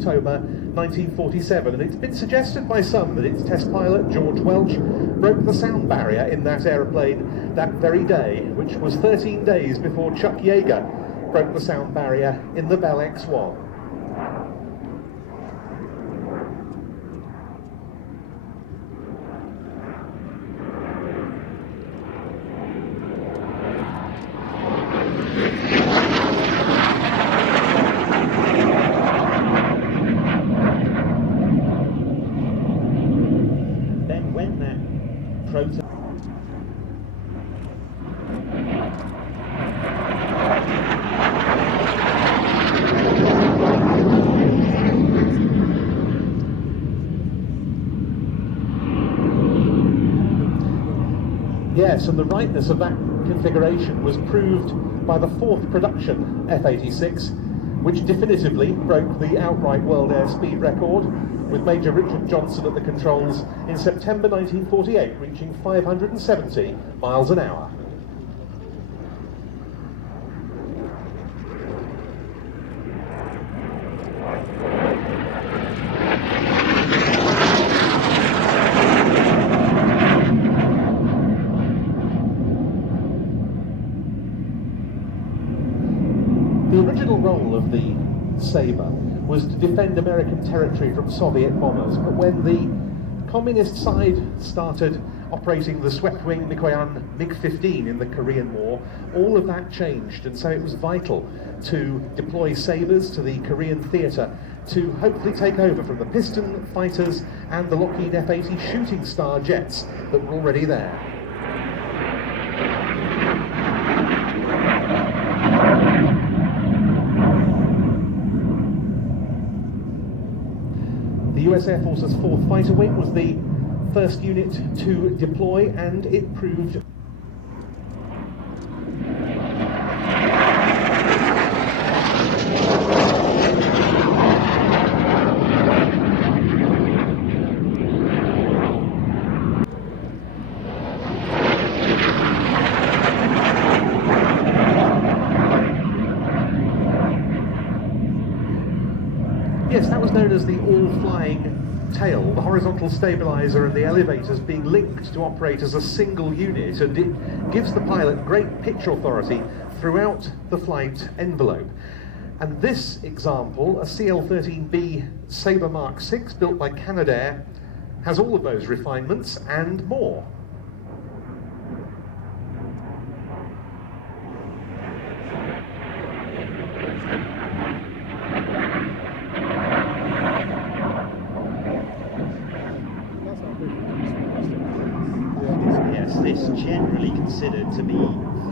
October 1947, and it's been suggested by some that its test pilot, George Welch, broke the sound barrier in that aeroplane that very day, which was 13 days before Chuck Yeager broke the sound barrier in the Bell X-1. Yes, and the rightness of that configuration was proved by the fourth production F-86, which definitively broke the outright world airspeed record, with Major Richard Johnson at the controls in September 1948, reaching 570 miles an hour. The original role of the Sabre was to defend American territory from Soviet bombers, but when the communist side started operating the swept-wing Mikoyan MiG-15 in the Korean War, all of that changed, and so it was vital to deploy Sabres to the Korean theatre to hopefully take over from the Piston fighters and the Lockheed F-80 Shooting Star jets that were already there. The US Air Force's 4th Fighter Wing was the first unit to deploy, and it proved yes, that was known as the all-flying tail, the horizontal stabilizer and the elevators being linked to operate as a single unit, and it gives the pilot great pitch authority throughout the flight envelope. And this example, a CL-13B Sabre Mark 6 built by Canadair, has all of those refinements and more. This generally considered to be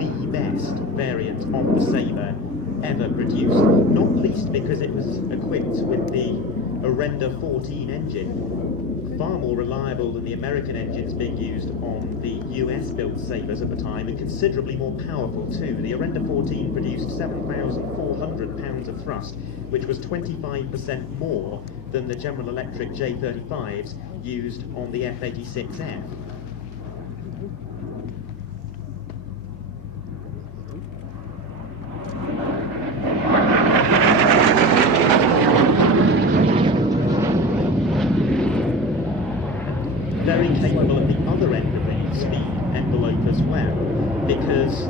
the best variant of the Sabre ever produced, not least because it was equipped with the Arenda 14 engine, far more reliable than the American engines being used on the US-built Sabres at the time, and considerably more powerful too. The Arenda 14 produced 7,400 pounds of thrust, which was 25% more than the General Electric J35s used on the F-86F. Very capable at the other end of the speed envelope as well, because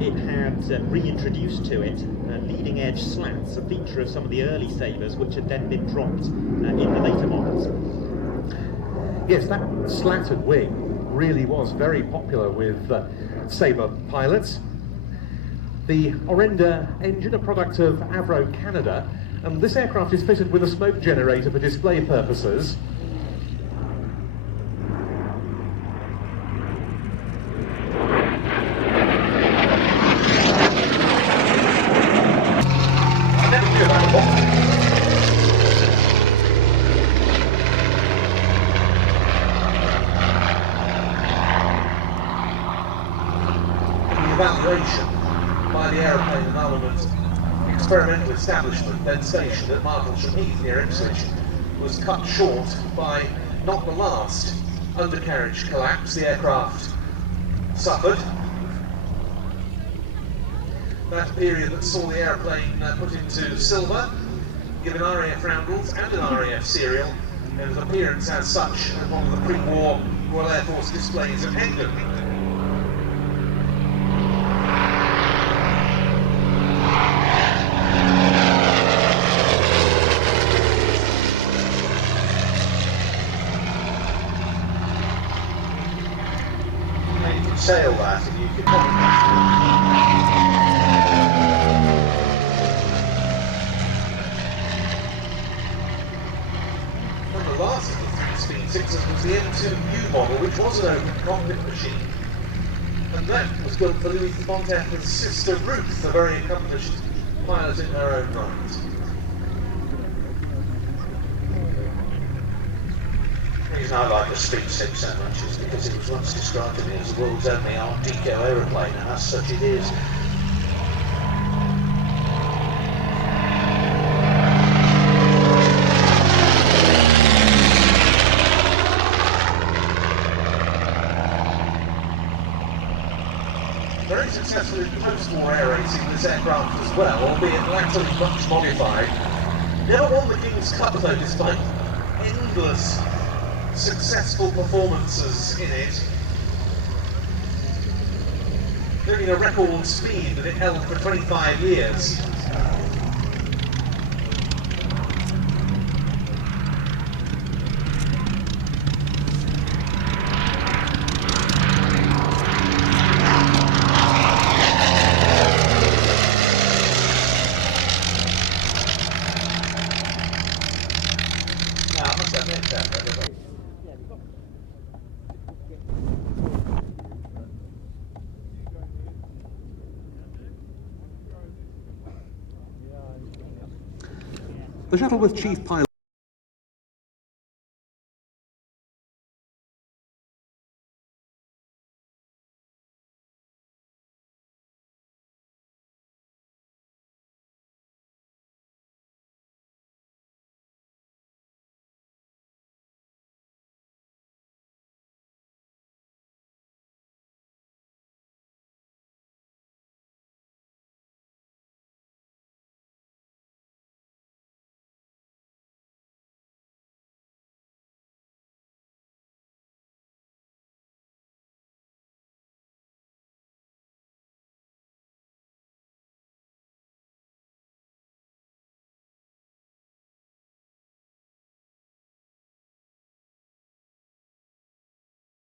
it had reintroduced to it leading edge slats, a feature of some of the early Sabres which had then been dropped in the later models. Yes, that slatted wing really was very popular with Sabre pilots. The Arenda engine, a product of Avro Canada, and this aircraft is fitted with a smoke generator for display purposes. Evaluation by the Aeroplane and Armament Experimental Establishment, then stationed at Martlesham Heath near Ipswich, was cut short by not the last undercarriage collapse the aircraft suffered. That period that saw the airplane put into silver given RAF roundels and an RAF serial, and his appearance as such at one of the pre-war Royal Air Force displays at Hendon. You can sail that and you can... The last of the three Speed 6s was the M2U model, which was an open cockpit machine. And that was built for Louis Fontaine's sister Ruth, a very accomplished pilot in her own right. The reason I like the Speed 6 so much is because it was once described to me as the world's only Art Deco aeroplane, and as such it is. Very successful in post-war air racing, this aircraft as well, albeit latterly much modified. Never won the King's Cup though, despite endless successful performances in it. Including a record speed that it held for 25 years. The Shuttleworth chief pilot